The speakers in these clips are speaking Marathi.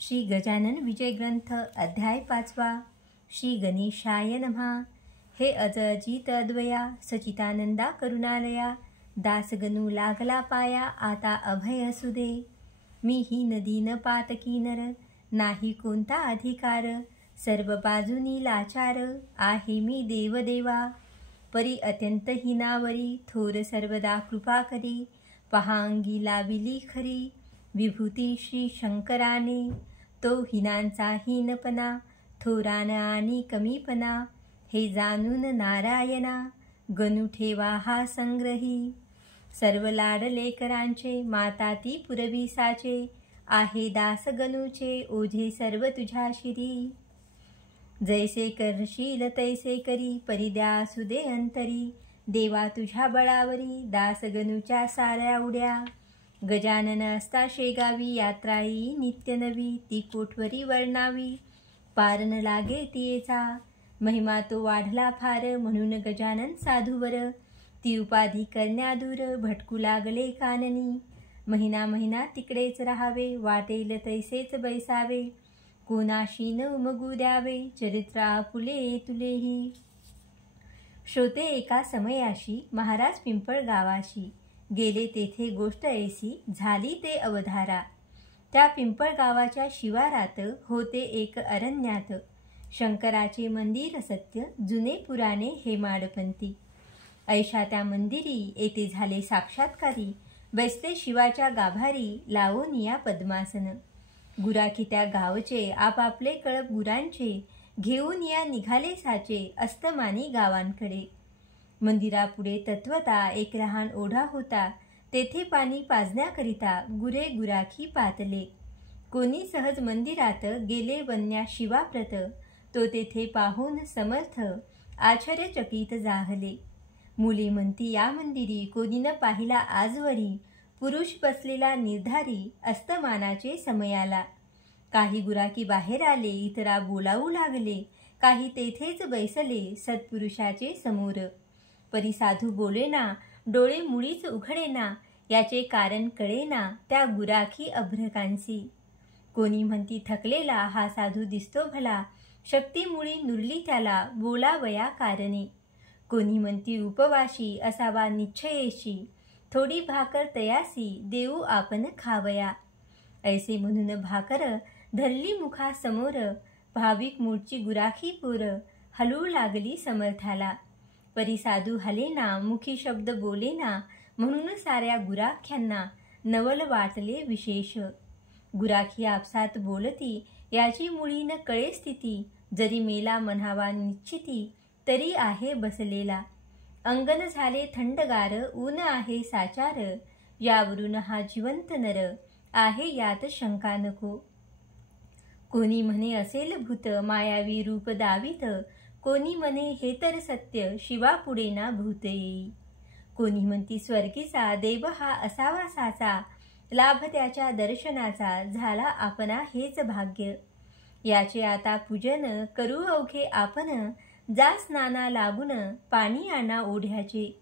श्री गजानन विजय ग्रंथ अध्याय 5. श्री गणेशाय नमः. हे अजित अद्वया सचितानंदा करुणालया, दासगणू लागला पाया आता अभय असू दे. मी ही नदी न पातकी नर, नाही कोणता अधिकार, सर्व बाजूनी लाचार, आहे मी देवदेवा. परी अत्यंत हिनावरी, थोर सर्वदा कृपा करी, पहा अंगी लाविली खरी, विभूती श्री शंकराने. तो हिनांचा हीनपणा, थोरान आणि कमीपणा, हे जाणून नारायणा, गणू ठेवा हा संग्रही. सर्व लाड लेकरांचे, माता ती पुरवी साचे, आहे दास गणूचे, ओझे सर्व तुझ्या शिरी. जैसे करशील तैसे करी, परी द्या असू दे अंतरी, देवा तुझ्या बळावरी, दास गणूच्या साऱ्या उड्या. गजानन असता शेगावी, यात्रा येई नित्य नवी, ती कोठवरी वर्णावी, पार न लागे तियेचा. महिमा तो वाढला फार, म्हणून गजानन साधूवर, ती उपाधी करण्या दूर, भटकू लागले काननी. महिना महिना तिकडेच राहावे, वाटेल तैसेच बैसावे, कोणाशी न उमगू द्यावे, चरित्र आपुले तुलेही. श्रोते एका समयाशी महाराज पिंपळ गावाशी गेले, तेथे गोष्ट ऐसी झाली ते अवधारा. त्या पिंपळ गावाच्या शिवारात होते एक अरण्यात, शंकराचे मंदिर सत्य जुने पुराणे हेमाडपंथी. ऐशा त्या मंदिरी येथे झाले साक्षात्कारी, बैसले शिवाच्या गाभारी, लावून या पद्मासन. गुराखी त्या गावचे आपापले कळप गुरांचे, घेऊन या निघाले साचे अस्तमानी गावांकडे. मंदिरापुढे तत्वता एक लहान ओढा होता, तेथे पाणी पाजण्याकरिता गुरे गुराखी पातले. कोणी सहज मंदिरात गेले वन्या शिवाप्रत, तो तेथे पाहून समर्थ आश्चर्यचकित जाहले. मुली म्हणती या मंदिरी कोणी न पाहिला आजवरी, पुरुष बसलेला निर्धारी अस्तमानाचे समयाला. काही गुराखी बाहेर आले, इतरा बोलावू लागले, काही तेथेच बैसले सत्पुरुषाचे समोर. परी साधू बोलेना, डोळे मुळीच उघडेना, याचे कारण कळेना त्या गुराखी अभ्रकांसी. कोणी म्हणती थकलेला हा साधू दिसतो भला, शक्ती मुळी नुरली त्याला, बोलावया कारणे. कोणी म्हणती उपवाशी असावा निश्चयेशी, थोडी भाकर तयासी देऊ आपण खावया. ऐसे म्हणून भाकर धरली मुखासमोर, भाविक मूळची गुराखी पोर, हलू लागली समर्थाला. परी साधू हलेना, मुखी शब्द बोलेना, म्हणून साऱ्या गुराख्यांना नवल वाटले विशेष. गुराखी आपसात बोलती, याची मुळी न कळे स्थिती, जरी मेला म्हणावा निश्चिती, तरी आहे बसलेला. अंगण झाले थंडगार, ऊन आहे साचार, यावरून हा जिवंत नर, आहे यात शंका नको. कोणी म्हणे असेल भूत, मायावी रूप दावित, कोणी म्हणे हे तर सत्य, शिवापुढे ना भूत येई. कोणी म्हणती स्वर्गीचा देव हा असावा साचा, लाभ त्याच्या दर्शनाचा झाला आपणा हेच भाग्य. याचे आता पूजन करू अवघे आपण, जा स्नाना लागून पाणी आणा ओढ्याचे.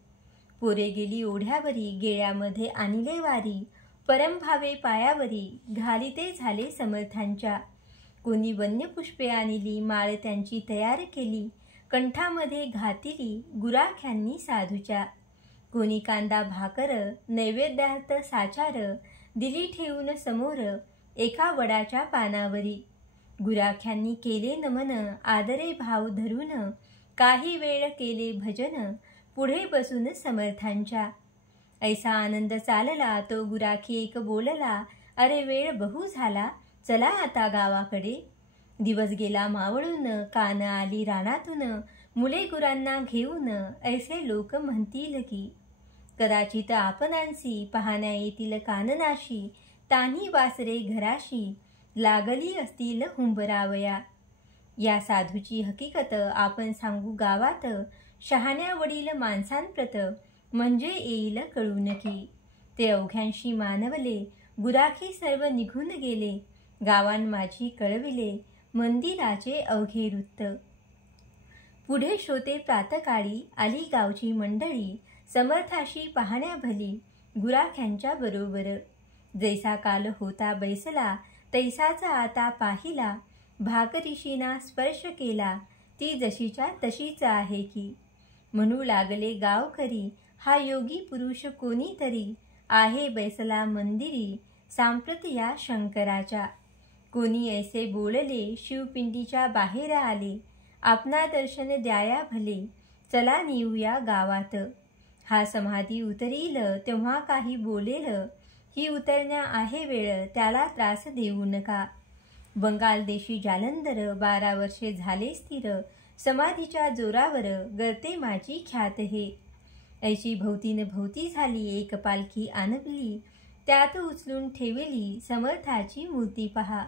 पोरे गेली ओढ्यावरी, गेळ्यामध्ये आणले वारी, परमभावे पायावरी, घालिते झाले समर्थांच्या. कोणी वन्य पुष्पे आणली, माळ त्यांची तयार केली, कंठामध्ये घातिली गुराख्यांनी साधूच्या. कोणी कांदा भाकर नैवेद्यार्थ साचार, दिली ठेवून समोर एका वडाच्या पानावरी. गुराख्यांनी केले नमन आदरे भाव धरून, काही वेळ केले भजन पुढे बसून समर्थांच्या. ऐसा आनंद चालला तो गुराखी एक बोलला, अरे वेळ बहु झाला, चला आता गावाकडे. दिवस गेला मावळून, कान आली रानातून, मुले गुरांना घेऊन, ऐसे लोक म्हणतील की. कदाचित आपणांसी पाहण्या येतील काननाशी, तान्ही वासरे घराशी, लागली असतील हुंबरावया. या साधूची हकीकत आपण सांगू गावात, शहाण्या वडील माणसांप्रत, म्हणजे येईल कळून की. ते अवघ्यांशी मानवले, गुराखी सर्व निघून गेले, गावान माझी कळविले, मंदिराचे अवघे वृत्त. पुढे श्रोते प्रातकाळी आली गावची मंडळी, समर्थाशी पाहण्या भली, गुराख्यांच्या बरोबर. जैसा काल होता बैसला, तैसाचा आता पाहिला, भाकरीशीना स्पर्श केला, ती जशीच्या तशीच आहे की. म्हणू लागले गावकरी, हा योगी पुरुष कोणीतरी, आहे बैसला मंदिरी, सांप्रत या शंकराच्या. कोणी ऐसे बोलले, शिवपिंडीच्या बाहेर आले, आपणा दर्शन द्याया भले, चला नेऊया गावात. हा समाधी उतरील, तेव्हा काही बोलेल, ही उतरण्या आहे वेळ, त्याला त्रास देऊ नका. बंगाल देशी जालंधर, 12 वर्षे झाले स्थिर, समाधीच्या जोरावर, गरते माझी ख्यात हे. ऐशी भोवतीन भोवती झाली, एक पालखी आणवली, त्यात उचलून ठेवली, समर्थाची मूर्ती पहा.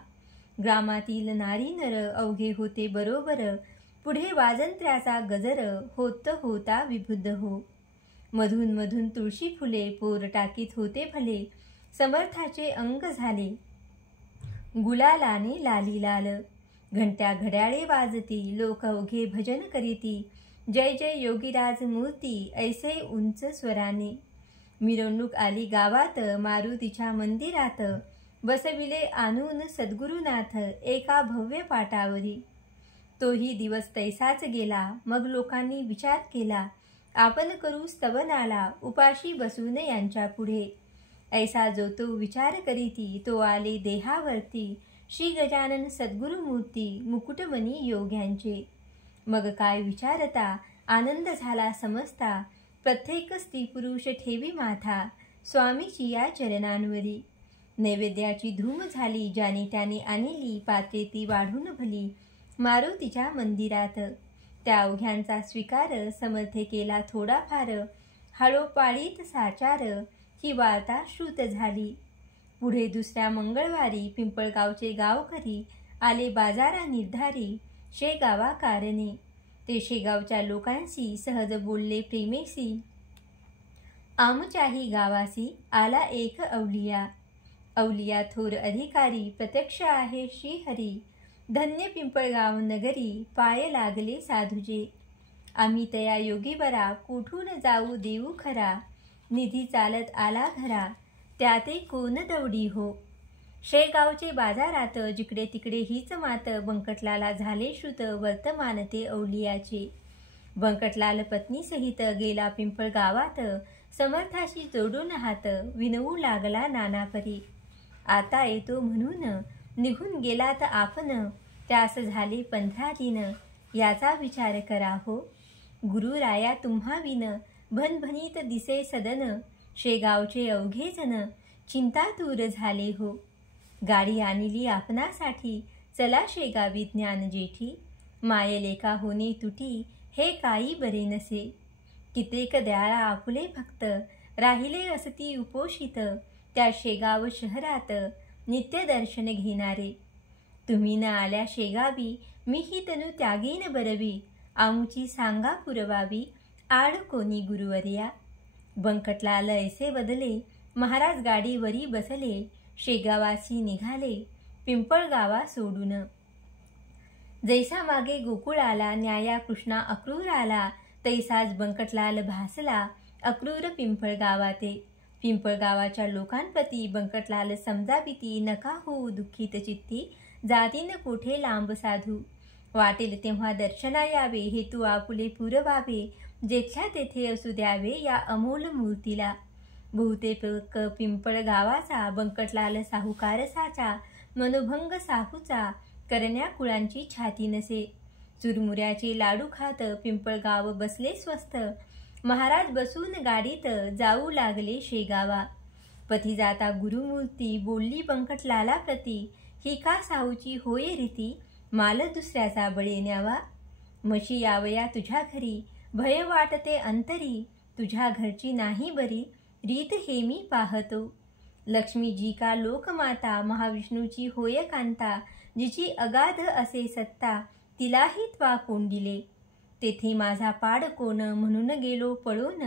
ग्रामातील नारी नर अवघे होते बरोबर, पुढे वाजंत्र्याचा गजर, होत होता विबुद्ध हो. मधून मधून तुळशी फुले, पोर टाकीत होते भले, समर्थाचे अंग झाले गुलालाने लाली लाल. घंट्या घड्याळे वाजती, लोक अवघे भजन करीती, जय जय योगीराज मूर्ती, ऐसे उंच स्वराने. मिरवणूक आली गावात, मारुतीच्या मंदिरात, बसविले आणून सद्गुरुनाथ, एका भव्य पाटावरी. तोही दिवस तैसाच गेला. मग लोकांनी विचार केला, आपण करू स्तवनाला, उपाशी बसून यांच्या पुढे. ऐसा जो तो विचार करीती, तो आले देहावरती, श्री गजानन सद्गुरुमूर्ती, मुकुटमणी योग्यांचे. मग काय विचारता, आनंद झाला समजता, प्रत्येक स्त्री पुरुष ठेवी माथा, स्वामीची या चरणांवरी. नैवेद्याची धूम झाली, ज्याने त्याने आणली, पात्रे ती वाढून भली, मारुतीच्या मंदिरात. त्या अवघ्यांचा स्वीकार, समर्थे केला थोडाफार, हळोपाळीत साचार, ही वार्ता श्रुत झाली. पुढे दुसऱ्या मंगळवारी, पिंपळगावचे गावकरी आले बाजारा निर्धारी, शेगावा कारणे. ते शेगावच्या लोकांशी सहज बोलले प्रेमेसी, आमच्याही गावासी आला एक अवलिया. अवलिया थोर अधिकारी, प्रत्यक्ष आहे श्रीहरी, धन्य पिंपळगाव नगरी, पाय लागले साधुजे. आम्ही तया योगी बरा, कुठून जाऊ देऊ खरा, निधी चालत आला घरा, त्याते कोण दवडी हो. शेगावचे बाजारात, जिकडे तिकडे हीच मात, बंकटलाला झाले श्रुत, वर्तमान ते अवलियाचे. बंकटलाल पत्नीसहित गेला पिंपळगावात, समर्थाशी जोडून हात, विनवू लागला नानापरी. आता येतो म्हणून निघून गेलात आपण, त्यास झाले 15 दिन, याचा विचार करा हो. गुरुराया तुम्हा विन, भनभनीत दिसे सदन, शेगावचे अवघे जन, चिंतातूर झाले हो. गाडी आणली आपणासाठी, चला शेगावी ज्ञान जेठी, मायलेका होणे तुटी, हे काही बरे नसे. कित्येक दयाळा आपुले भक्त, राहिले असती उपोषित, त्या शेगाव शहरात, नित्य दर्शन घेणारे. तुम्ही न आल्या शेगावी, मी ही तनु त्यागीन बरवी, आमुची सांगा पुरवावी, आड कोणी गुरुवर्या. बंकटलाल ऐसे बदले, महाराज गाडीवरी बसले, शेगावासी निघाले, पिंपळगावा सोडून. जैसा मागे गोकुळाला, न्याया कृष्णा अक्रूर आला, तैसाच बंकटलाल भासला, अक्रूर पिंपळगावाते. पिंपळगावाच्या लोकांप्रती बंकटलाल समजाविती, नका होऊ दुःखित चित्ती, जातीन कोठे लांब साधू. वाटेल तेव्हा दर्शना यावे, हेतू आपुले पुरवावे, जेथल्या तेथे असू द्यावे या अमोल मूर्तीला. बहुतेक पिंपळगावाचा, बंकटलाल साहुकार साचा, मनोभंग साहूचा, करण्या कुळांची छाती नसे. चुरमुऱ्याचे लाडू खात, पिंपळगाव बसले स्वस्थ, महाराज बसून गाडीत, जाऊ लागले शेगावा. पथी जाता गुरुमूर्ती, बोलली बंकटलाला प्रती, ही का साहूची होय रीती, माल दुसऱ्याचा बळे न्यावा. म्हशी यावया तुझ्या घरी, भय वाटते अंतरी, तुझ्या घरची नाही बरी, रीत हे मी पाहतो. लक्ष्मी जी का लोकमाता, महाविष्णूची होय कांता, जिची अगाध असे सत्ता, तिलाही त्वा कोंडिले. तेथे माझा पाड कोण, म्हणून गेलो पळून,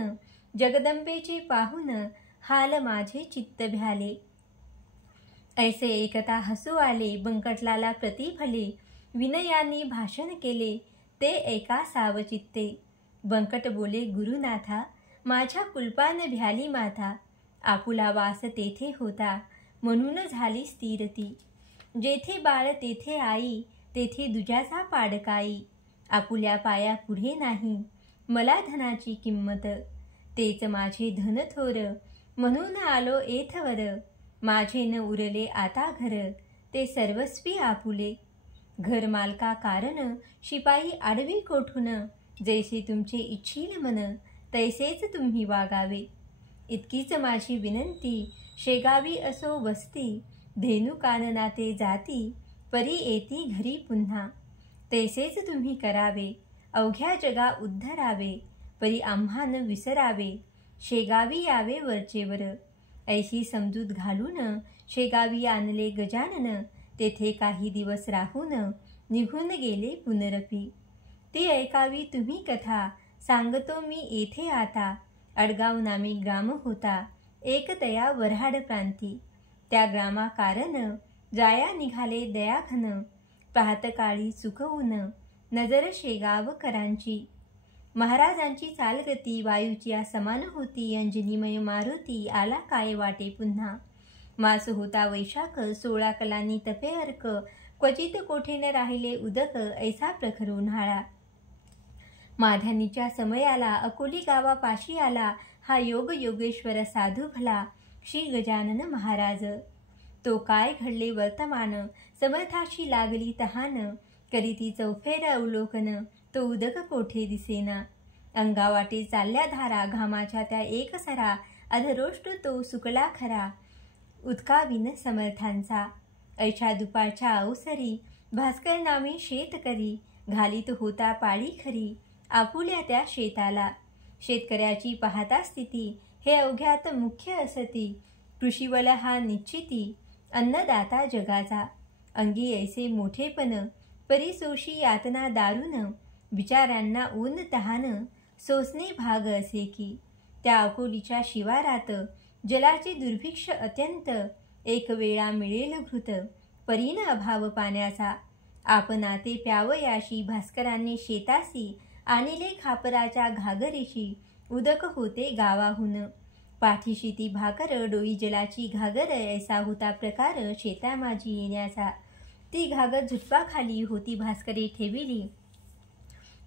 जगदंबेचे पाहून, हाल माझे चित्त भ्याले. ऐसे एकता हसू आले, बंकटलाला प्रतिफले, विनयाने भाषण केले, ते एका सावचित्ते. बंकट बोले गुरुनाथा, माझ्या कुलपान भ्याली माथा, आपुला वास तेथे होता, म्हणून झाली स्थिर ती. जेथे बाळ तेथे आई, तेथे दुजाचा पाडकाई. आपुल्या पाया पुढे नाही, मला धनाची किंमत. तेच माझे धन थोर, म्हणून आलो येथवर. माझे न उरले आता घर, ते सर्वस्वी आपुले. घर मालका कारण, शिपाई आडवी कोठून. जैसे तुमचे इच्छील मन, तैसेच तुम्ही वागावे. इतकीच माझी विनंती, शेगावी असो वस्ती. धेनू कानना ते जाती, परी येती घरी पुन्हा. तैसेच तुम्ही करावे, अवघ्या जगा उद्धरावे. परी आम्हा न विसरावे, शेगावी यावे वरचेवर. ऐशी समजूत घालून, शेगावी आणले गजानन. तेथे काही दिवस राहून, निघून गेले पुनरपी. ती ऐकावी तुम्ही कथा, सांगतो मी येथे आता. अडगाव नामी ग्राम होता, एक तया वऱ्हाड प्रांती. त्या ग्रामा कारण, जाया निघाले दयाघन. पाहत काळी चुकवून, नजर शेगावकरांची. महाराजांची चालगती वायूची समान होती. अंजनीमय मारुती आला काय वाटे पुन्हा. मास होता वैशाख, 16 कलांनी तपे अर्क. क्वचित कोठे न राहिले उदक, ऐसा प्रखर उन्हाळा. माध्यानीच्या समयाला अकोली गावापाशी आला. हा योग योगेश्वर साधू भला, श्री गजानन महाराज. तो काय घडले वर्तमान, समर्थाशी लागली तहान. करीती चौफेर अवलोकन, तो उदक कोठे दिसेना. अंगावाटे चालल्या धारा, घामाच्या त्या एकसरा. अधरोष्ट तो सुकला खरा, उदकाविन समर्थांचा. ऐशा दुपारच्या अवसरी, भास्कर नामी शेतकरी. घालीत होता पाळी खरी, आपुल्या त्या शेताला. शेतकऱ्याची पाहता स्थिती, हे अवघ्यात मुख्य असती. कृषीवल हा निश्चिती, अन्नदाता जगाचा. अंगी ऐसे मोठेपण, परिसोशी यातना दारुण. बिचाऱ्यांना ऊन तहान, सोसणे भाग असे की. त्या अकोलीच्या शिवारात, जलाचे दुर्भिक्ष अत्यंत. एक वेळा मिळेल घृत, परीन अभाव पाण्याचा. आपणा ते प्यावयाशी, भास्करांनी शेतासी. आणिले खापराच्या घागरीशी, उदक होते गावाहून. पाठीशी ती भाकर, डोई जलाची घागर. ऐसा होता प्रकार शेता माझी येण्याचा. ती घागर झुटपाखाली होती भास्करे ठेविली.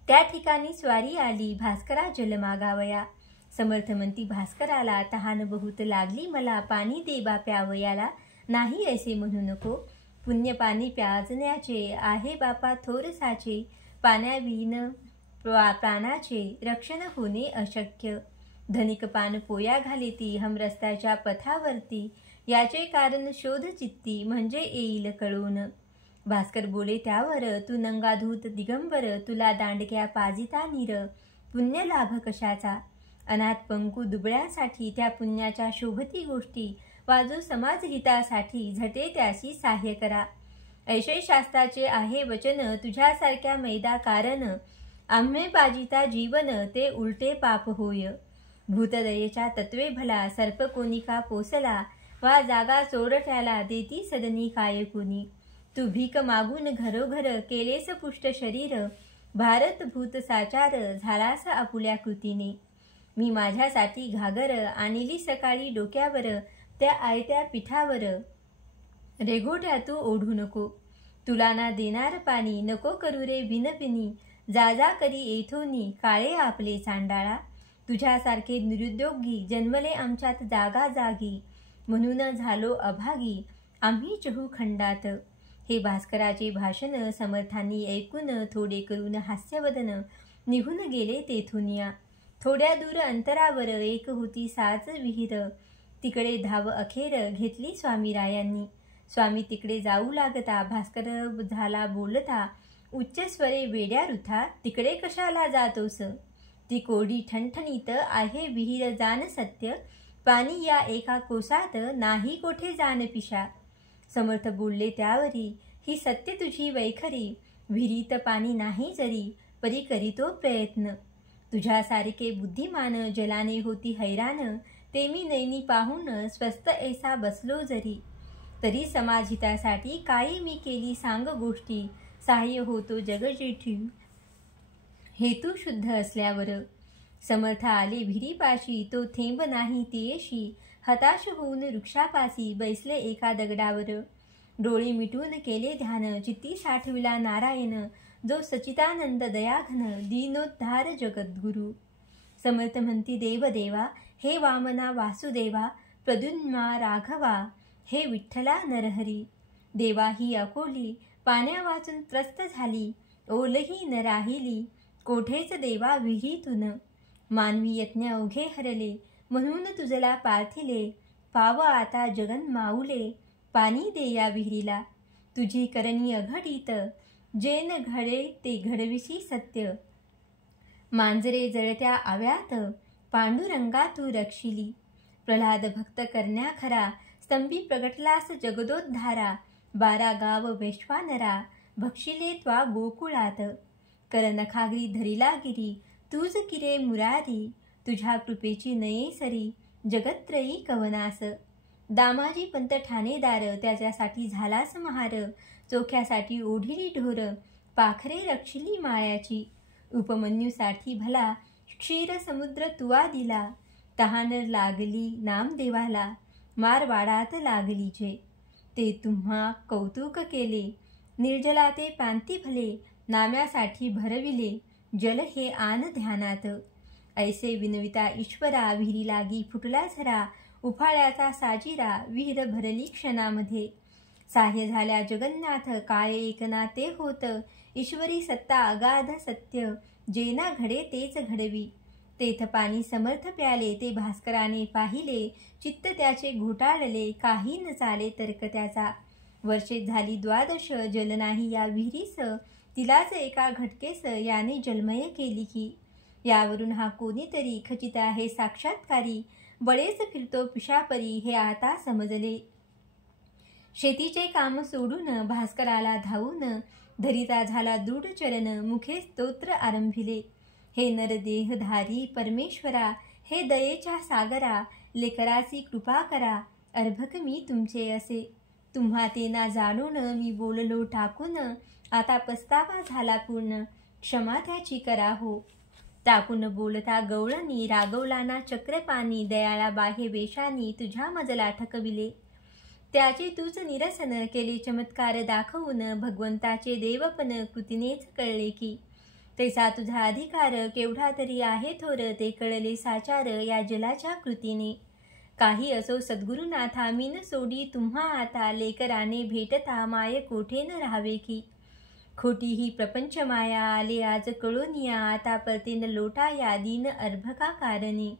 त्या ठिकाणी स्वारी आली, भास्करा जल मागावया. समर्थ म्हणती भास्कराला, तहान बहुत लागली मला. पाणी दे बा प्यावयाला, नाही ऐसे म्हणू नको. पुण्य पाणी प्याजण्याचे, आहे बापा थोर साचे. पाण्याविन प्राणाचे, रक्षण होणे अशक्य. धनिक पान पोया घालेती, हमरस्त्याच्या पथावरती. याचे कारण शोध चित्ती, म्हणजे येईल कळून. भास्कर बोले त्यावर, तू नंगाधूत दिगंबर. तुला दांडक्या पाजिता नीर, पुण्य लाभ कशाचा. अनाथ पंकू दुबळ्यांसाठी, त्या पुण्याच्या शोभती गोष्टी. वाजू समाजहितासाठी, झटे त्याशी साह्य करा. ऐशे शास्त्राचे आहे वचन, तुझ्यासारख्या मैदा कारण. आम्हे पाजिता जीवन, ते उलटे पाप होय. भूतदयेच्या तत्वे भला, सर्प कोनिका पोसला. वा जागा चोरट्याला, देती सदनी काय कोणी. तू भीक मागून घरोघर, केलेस पुष्ट शरीर. भारत भूत साचार, झालास आपुल्या कृतीने. मी माझ्यासाठी घागर, आणली सकाळी डोक्यावर. त्या आयत्या पिठावर, रेघोट्या तू ओढू नको. तुला ना देणार पाणी, नको करू रे विनविनी. जा जा करी येथोनी, काळे आपले चांडाळा. तुझ्यासारखे निरुद्योगी, जन्मले आमच्यात जागा जागी. म्हणून झालो अभागी, आम्ही चहू खंडात. हे भास्कराचे भाषण समर्थांनी ऐकून, थोडे करून हास्यवदन निघून गेले तेथुनिया. थोड्या दूर अंतरावर एक होती साच विहीर. तिकडे धाव अखेर घेतली स्वामीरायांनी. स्वामी तिकडे जाऊ लागता, भास्कर झाला बोलता. उच्च स्वरे वेड्या रुथा, तिकडे कशाला जातोस. ती कोरडी ठणठणीत आहे विहीर जान सत्य. पाणी या एका कोसात, नाही कोठे जान पिशा. समर्थ बोलले त्यावरी, ही सत्य तुझी वैखरी. विहिरीत पाणी नाही जरी, परी करीतो प्रयत्न. तुझ्यासारखे बुद्धिमान, जलाने होती हैराण. ते मी नैनी पाहून, स्वस्त ऐसा बसलो जरी. तरी समाजहितासाठी काही मी केली सांग गोष्टी. सहाय्य होतो जगजेठी, हेतू शुद्ध असल्यावर. समर्थ आले विहिरीपाशी, तो थेंब नाही तियेशी. हताश होऊन वृक्षापासी, बैसले एका दगडावर. डोळे मिटून केले ध्यान, चित्ती साठविला नारायण, जो सचितानंद दयाघन, दीनोद्धार जगद्गुरु. समर्थ म्हणती देवदेवा, हे वामना वासुदेवा, प्रद्युम्ना राघवा, हे विठ्ठला नरहरी. देवा ही अकोली पाण्या वाचून त्रस्त झाली, ओलही न राहिली, कोठेच देवा विहिरीतून. मानवी यज्ञ अवघे हरले, म्हणून तुझला पार्थिले, पाव आता जगन माऊले, पाणी दे या विहिरीला. तुझी करणी अघटित, जे न घडे ते घडविसी सत्य. मांजरे जळत्या आव्यात, पांडुरंगा तू रक्षिली. प्रल्हाद भक्त करण्या खरा, स्तंभी प्रगटलास जगदोद्धारा. 12 गाव वैश्वानरा, भक्षिले त्वा गोकुळात. कर नखाग्री धरिला गिरी, तुझ किरे मुरारी. तुझ्या कृपेची नये सरी, जगत्त्रयी कवनास. दामाजी पंत ठाणेदार, त्याच्यासाठी झालास महार. चोख्यासाठी ओढिली ढोर, पाखरे रक्षिली माळ्याची. उपमन्यूसाठी भला, क्षीर समुद्र तुवा दिला. तहान लागली नामदेवाला, मारवाडात लागली जे. ते तुम्हा कौतुक केले, निर्जला ते पांती भले. नाम्यासाठी भरविले, जल हे आन ध्यानात. ऐसे विनविता ईश्वरा, विहिरी लागी फुटला झरा. उफाळ्याचा साजिरा, विहीर भरली क्षणामध्ये. साह्य झाल्या जगन्नाथ, काय एकना ते होत. ईश्वरी सत्ता अगाध सत्य, जेना घडे तेच घडवी. तेथ पाणी समर्थ प्याले, ते भास्कराने पाहिले. चित्त त्याचे घोटाळले, काही न चाले तर्क त्याचा. वर्षे झाली 12, जल नाही या विहिरीस. तिलाच एका घटकेस, याने जलमय केली की. यावरून हा कोणीतरी खचित आहे साक्षात्कारी. बळेच फिरतो पिशापरी, हे आता समजले. शेतीचे काम सोडून, भास्कराला धावून. धरिता झाला दृढ चरण, मुखे स्तोत्र आरंभिले. हे नरदेहधारी परमेश्वरा, हे दयेच्या सागरा. लेकराची कृपा करा, अर्भक मी तुमचे असे. तुम्हा ते ना जाणून, मी बोललो टाकून. आता पस्तावा झाला पूर्ण, क्षमा त्याची करा हो. टाकून बोलता गवळणी, रागवला ना चक्रपाणी. दयाळा बाह्य वेशानी, तुझ्या मजला ठकविले. त्याचे तूच निरसन केले चमत्कार दाखवून. भगवंताचे देवपण कृतीनेच कळले की. तैसा तुझा अधिकार केवढा तरी आहे थोर. ते कळले साचार या जलाच्या कृतीने. काही असो सद्गुरुनाथा, मी न सोडी तुम्हा आता. लेकराने भेटता माय कोठे न राहावे की. खोटी ही प्रपंच माया, आले आज कळोनिया. आता परते न लोटा या, दीन अर्भका कारणे.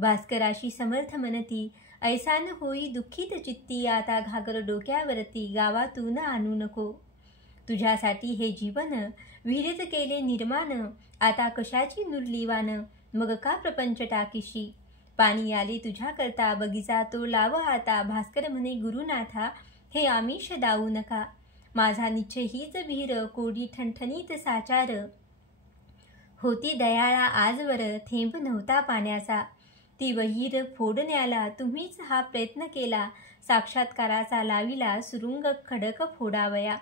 भास्कराशी समर्थ म्हणती, ऐसा न होई दुःखित चित्ती. आता घागर डोक्यावरती, गावातून आणू नको. तुझ्यासाठी हे जीवन, विहिरीत केले निर्माण. आता कशाची नुरली वान, मग का प्रपंच टाकीशी. पाणी आले तुझ्या करता, बगीचा तो लाव आता. भास्कर म्हणे गुरुनाथा, हे आमिष दावू नका. माझा निश्चय हीच विहीर, कोडी ठणठणीत साचार. होती दयाळा आजवर, थेंब नव्हता पाण्याचा. ती विहीर फोडण्याला तुम्हीच हा प्रयत्न केला. साक्षात्काराचा लाविला, सुरुंग खडक फोडावया.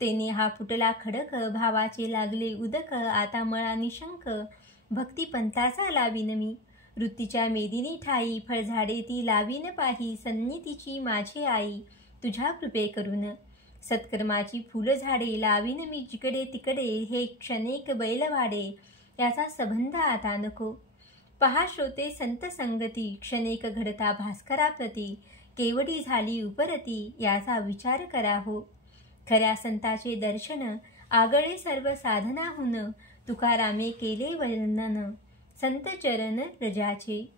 तेने हा फुटला खडक, भावाचे लागले उदक. आता मळा निशंक, भक्तिपंथाचा लावीन मी. वृत्तीच्या मेदिनी ठाई, फळझाडे ती लावीन पाही. सन्निधीची माझी आई, तुझ्या कृपे करून. सत्कर्माची फुलझाडे लावीन मी जिकडे तिकडे. हे क्षणेक बैलवाडे, याचा संबंध आता नको. पहा श्रोते संत संगती, क्षणेक घडता भास्कराप्रती. केवढी झाली उपरती, याचा विचार करा हो. खऱ्या संताचे दर्शन, आगळे सर्व साधनाहून. तुकारामे केले वर्णन, संत चरण रजाचे.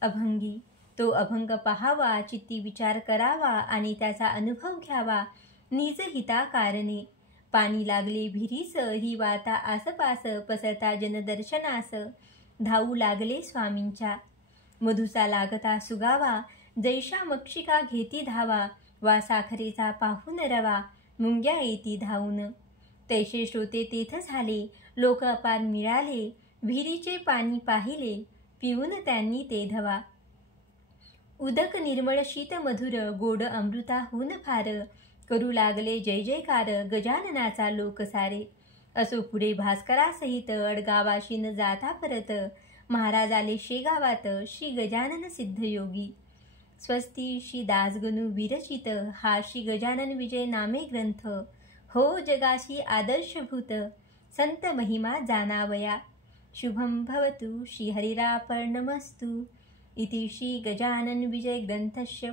अभंगी, तो अभंग पहावा, चित्ती विचार करावा. आणि त्याचा अनुभव घ्यावा निज हिता कारणे. पाणी लागले भिरीस, ही वार्ता आसपास. पसरता जनदर्शनास, धावू लागले स्वामींच्या. मधुचा लागता सुगावा, जैशा मक्षिका घेती धावा. वा साखरेचा पाहून रवा, मुंग्या येती धावून. तैसे श्रोते तेथ झाले, लोक अपार मिळाले. विहिरीचे पाणी पाहिले, पिऊन त्यांनी ते धवा. उदक निर्मळ शीत मधुर, गोड अमृताहून फार. करू लागले जय जयकार, गजाननाचा लोक सारे. असो पुढे भास्करासहित, अडगावाशी न जाता परत. महाराज आले शेगावात, श्री गजानन सिद्धयोगी. स्वस्ति श्री दासगणू विरचित हा श्री गजानन विजय नामे ग्रंथ हो जगाशी आदर्शभूत संत महिमा जानावया शुभं भवतु श्री हरिरापर्णमस्तु इति श्री गजानन विजय ग्रंथस्य